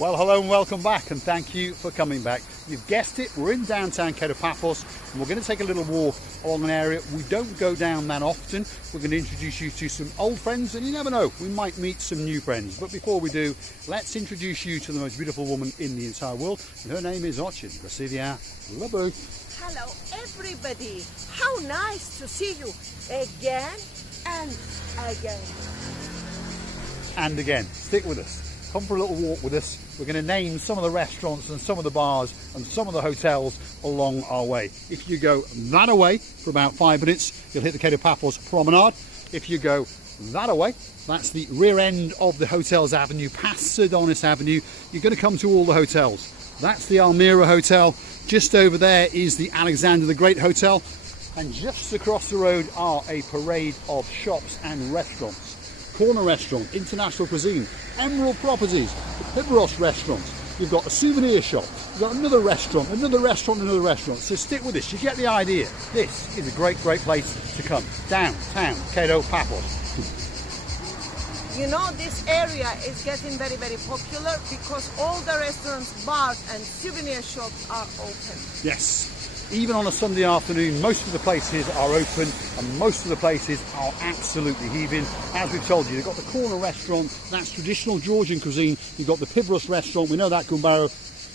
Well, hello and welcome back, and thank you for coming back. You've guessed it, we're in downtown Paphos, and we're going to take a little walk along an area we don't go down that often. We're going to introduce you to some old friends, and you never know, we might meet some new friends. But before we do, let's introduce you to the most beautiful woman in the entire world, and her name is Ochin Grasilia Labu. Hello everybody, how nice to see you again and again. And again, stick with us. Come for a little walk with us. We're going to name some of the restaurants and some of the bars and some of the hotels along our way. If you go that away for about 5 minutes, you'll hit the Paphos Promenade. If you go that away, that's the rear end of the Hotels Avenue, past Sardonis Avenue. You're going to come to all the hotels. That's the Almyra Hotel. Just over there is the Alexander the Great Hotel. And just across the road are a parade of shops and restaurants. Corner Restaurant, International Cuisine, Emerald Properties, the Paphos Restaurant. You've got a souvenir shop, you've got another restaurant, another restaurant, another restaurant. So stick with this, you get the idea. This is a great place to come. Downtown Paphos. You know, this area is getting very, very popular because all the restaurants, bars and souvenir shops are open. Yes. Even on a Sunday afternoon, most of the places are open and most of the places are absolutely heaving. As we've told you, you've got the Corner Restaurant, that's traditional Georgian cuisine. You've got the Paphos Restaurant, we know that, Gumbaro,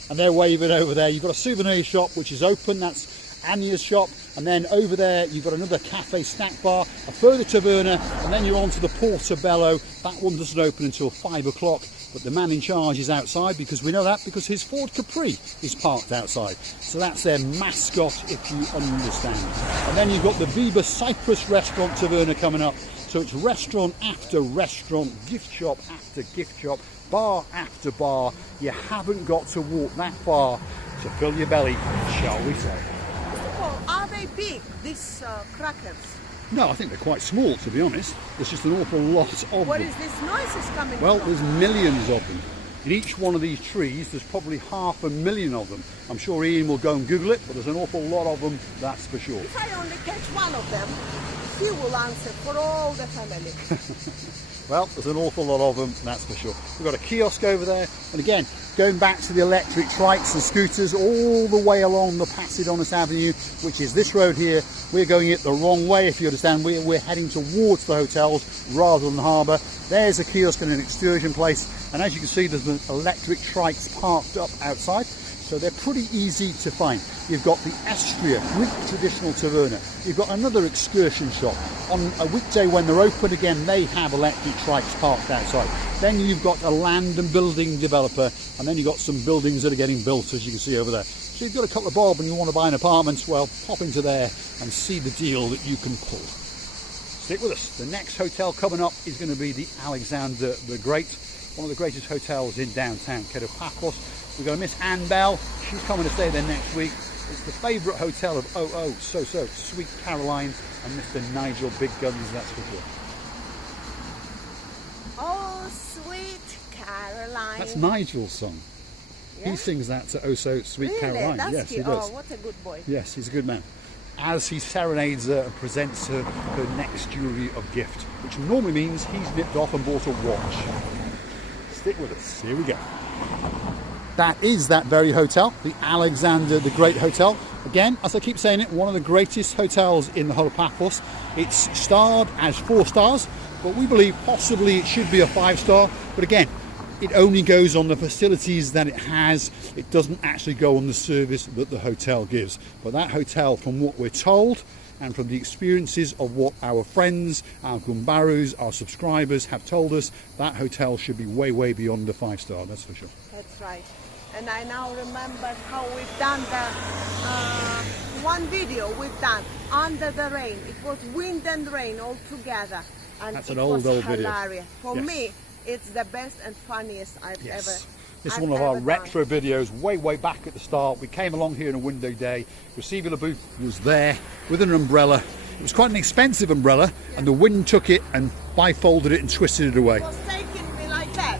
and they're waving over there. You've got a souvenir shop which is open, that's Anya's shop, and then over there you've got another cafe snack bar, a further taverna, and then you're on to the Portobello. That one doesn't open until 5 o'clock. But the man in charge is outside, because we know that because his Ford Capri is parked outside. So that's their mascot, if you understand. And then you've got the Paphos Cyprus restaurant taverna coming up. So it's restaurant after restaurant, gift shop after gift shop, bar after bar. You haven't got to walk that far to fill your belly, shall we say. Mr. Paul, are they big, these crackers? No, I think they're quite small, to be honest. There's just an awful lot of them. What is this noise is coming Well, from? there's millions of them. In each one of these trees, there's probably 500,000 of them. I'm sure Ian will go and Google it, but there's an awful lot of them, that's for sure. If I only catch one of them, he will answer for all the family. Well, there's an awful lot of them, that's for sure. We've got a kiosk over there, and again, going back to the electric trikes and scooters all the way along the Sardonis Avenue, which is this road here. We're going it the wrong way, if you understand. We're heading towards the hotels rather than the harbour. There's a kiosk and an excursion place, and as you can see, there's an electric trikes parked up outside. So they're pretty easy to find. You've got the Estria, Greek traditional taverna. You've got another excursion shop. On a weekday when they're open again, they have electric trikes parked outside. Then you've got a land and building developer, and then you've got some buildings that are getting built, as you can see over there. So you've got a couple of bob and you want to buy an apartment, well, pop into there and see the deal that you can pull. Stick with us. The next hotel coming up is going to be the Alexander the Great, one of the greatest hotels in downtown Paphos. We've got Miss Anne Bell, she's coming to stay there next week. It's the favourite hotel of Sweet Caroline and Mr. Nigel Big Guns, that's for sure. Oh, Sweet Caroline. That's Nigel's song. Yeah? He sings that to Oh So Sweet Really? Caroline. That's Yes, he cute. does. Oh, what a good boy. Yes, he's a good man. As he serenades her and presents her her next jewellery of gift, which normally means he's nipped off and bought a watch. Stick with us, here we go. That is that very hotel, the Alexander the Great Hotel. Again, as I keep saying it, one of the greatest hotels in the whole of Paphos. It's starred as 4 stars, but we believe possibly it should be a 5-star. But again, it only goes on the facilities that it has. It doesn't actually go on the service that the hotel gives. But that hotel, from what we're told, and from the experiences of what our friends, our Gumbarus, our subscribers have told us, that hotel should be way, way beyond the 5-star, that's for sure. That's right. And I now remember how we've done the one video we've done under the rain. It was wind and rain all together, and that's it an old was video. hilarious. For Yes. me, it's the best and funniest I've Yes. ever. This is I've one of our ever retro done. videos way back at the start. We came along here on a window day. Grasilia Labu was there with an umbrella. It was quite an expensive umbrella, and the wind took it and bifolded it and twisted it away. It was taking me like that.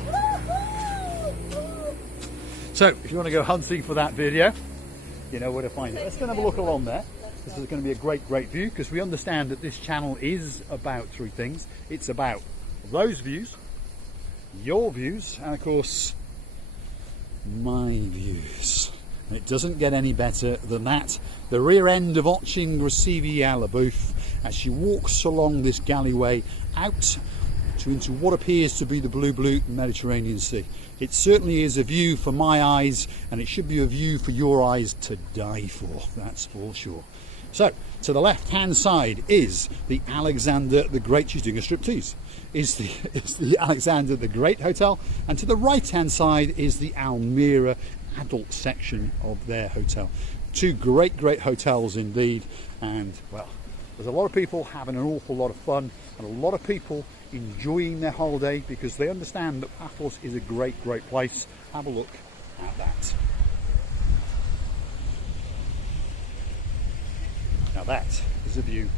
So if you want to go hunting for that video, you know where to find it. Let's go and have a look along there. This is going to be a great view, because we understand that this channel is about 3 things. It's about those views, your views, and of course my views. And it doesn't get any better than that. The rear end of watching Gracevia Booth as she walks along this galleyway out into what appears to be the blue Mediterranean Sea. It certainly is a view for my eyes, and it should be a view for your eyes to die for, that's for sure. So, to the left-hand side is the Alexander the Great. She's doing a striptease. Is the Alexander the Great Hotel, and to the right-hand side is the Almyra adult section of their hotel. Two great hotels indeed, and well, there's a lot of people having an awful lot of fun, and a lot of people enjoying their holiday because they understand that Paphos is a great place. Have a look at that. Now that is a view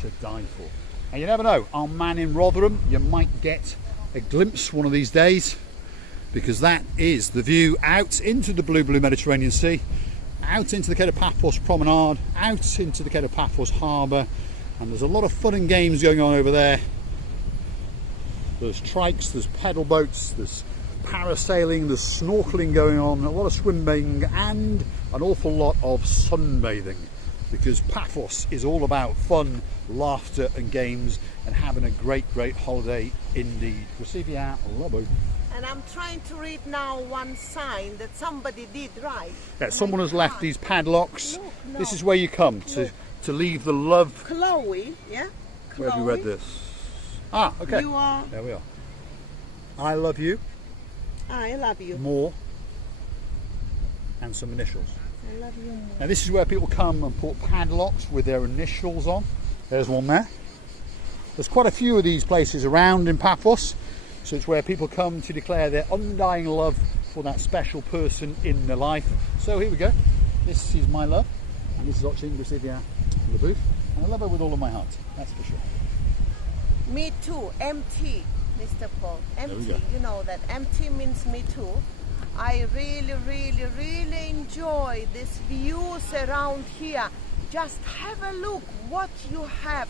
to die for. And you never know, our man in Rotherham, you might get a glimpse one of these days, because that is the view out into the blue Mediterranean Sea, out into the Cape of Paphos promenade, out into the Cape of Paphos harbour, and there's a lot of fun and games going on over there. There's trikes, there's pedal boats, there's parasailing, there's snorkeling going on, a lot of swim bathing, and an awful lot of sunbathing, because Paphos is all about fun, laughter and games, and having a great holiday indeed. Gracevia Booth. And I'm trying to read now one sign that somebody did right. Yeah, someone has left these padlocks. Look, no. This is where you come to leave the love. Chloe, yeah? Where have you read this? Ah, okay. You are... There we are. I love you. I love you. More. And some initials. I love you more. Now this is where people come and put padlocks with their initials on. There's one there. There's quite a few of these places around in Paphos. So it's where people come to declare their undying love for that special person in their life. So here we go. This is my love. And this is watching Gracevia Booth. And I love her with all of my heart. That's for sure. Me too. MT, Mr. Paul. MT. You know that. MT means me too. I really enjoy these views around here. Just have a look what you have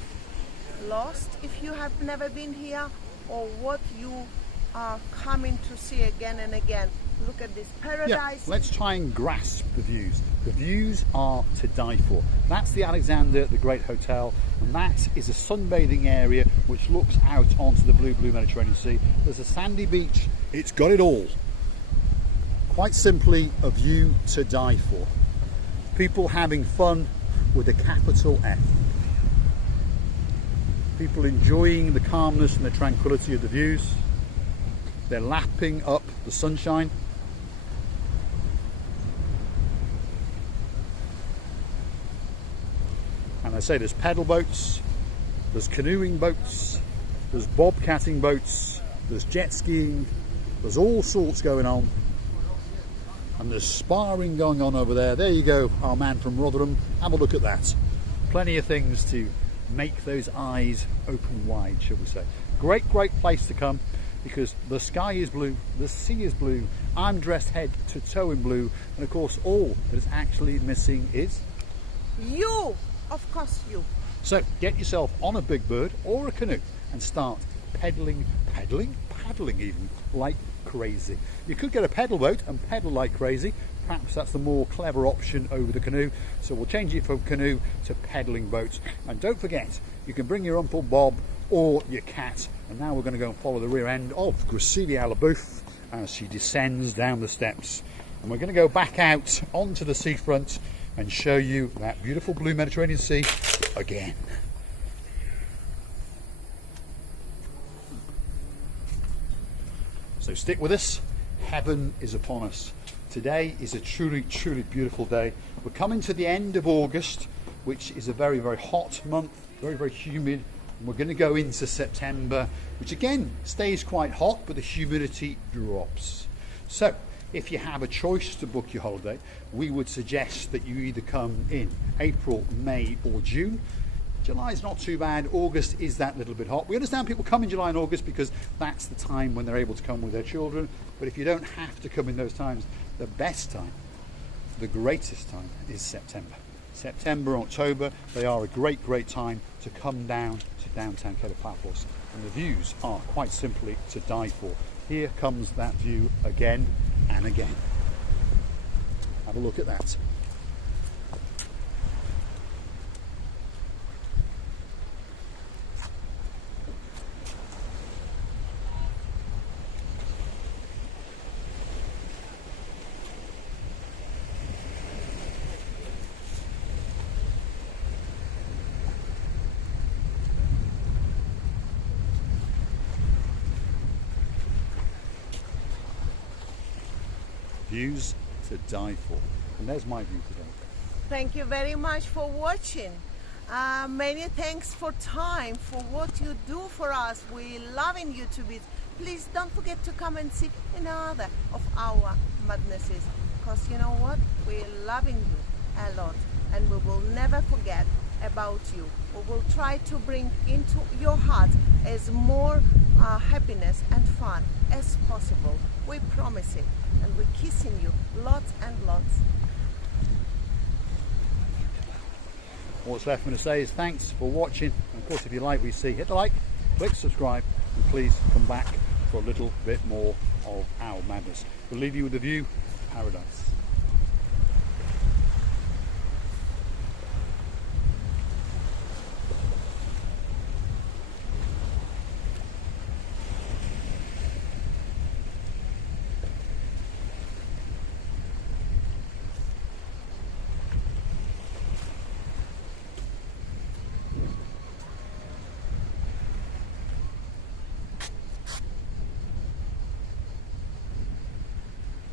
lost if you have never been here, or what you are coming to see again and again. Look at this paradise. Yeah, let's try and grasp the views. The views are to die for. That's the Alexander the Great Hotel, and that is a sunbathing area which looks out onto the blue Mediterranean Sea. There's a sandy beach. It's got it all. Quite simply, a view to die for. People having fun with a capital F. People enjoying the calmness and the tranquility of the views. They're lapping up the sunshine. And I say there's pedal boats, there's canoeing boats, there's bobcatting boats, there's jet skiing, there's all sorts going on. And there's sparring going on over there. There you go, our man from Rotherham. Have a look at that. Plenty of things to make those eyes open wide, shall we say. Great place to come, because the sky is blue, the sea is blue, I'm dressed head to toe in blue, and of course all that is actually missing is you. Of course you. So get yourself on a big bird or a canoe and start paddling even like crazy. You could get a pedal boat and pedal like crazy. Perhaps that's the more clever option over the canoe. So we'll change it from canoe to pedaling boat. And don't forget, you can bring your Uncle Bob or your cat. And now we're going to go and follow the rear end of Gracevia Booth as she descends down the steps. And we're going to go back out onto the seafront and show you that beautiful blue Mediterranean Sea again. So stick with us. Heaven is upon us. Today is a truly beautiful day. We're coming to the end of August, which is a very hot month, very humid. And we're going to go into September, which again stays quite hot, but the humidity drops. So if you have a choice to book your holiday, we would suggest that you either come in April, May or June. July is not too bad. August is that little bit hot. We understand people come in July and August because that's the time when they're able to come with their children. But if you don't have to come in those times, the best time, the greatest time is September. September, October, they are a great time to come down to downtown Cape of Paphos. And the views are quite simply to die for. Here comes that view again and again. Have a look at that. Views to die for. And there's my view today. Thank you very much for watching. Many thanks for time, for what you do for us. We loving YouTubers. Please don't forget to come and see another of our madnesses. Because you know what? We're loving you a lot. And we will never forget about you. We will try to bring into your heart as more happiness and fun as possible. We promise it. And we're kissing you lots and lots. All that's left for me to say is thanks for watching. And of course, if you like what you see, hit the like, click subscribe, and please come back for a little bit more of our madness. We'll leave you with the view of paradise.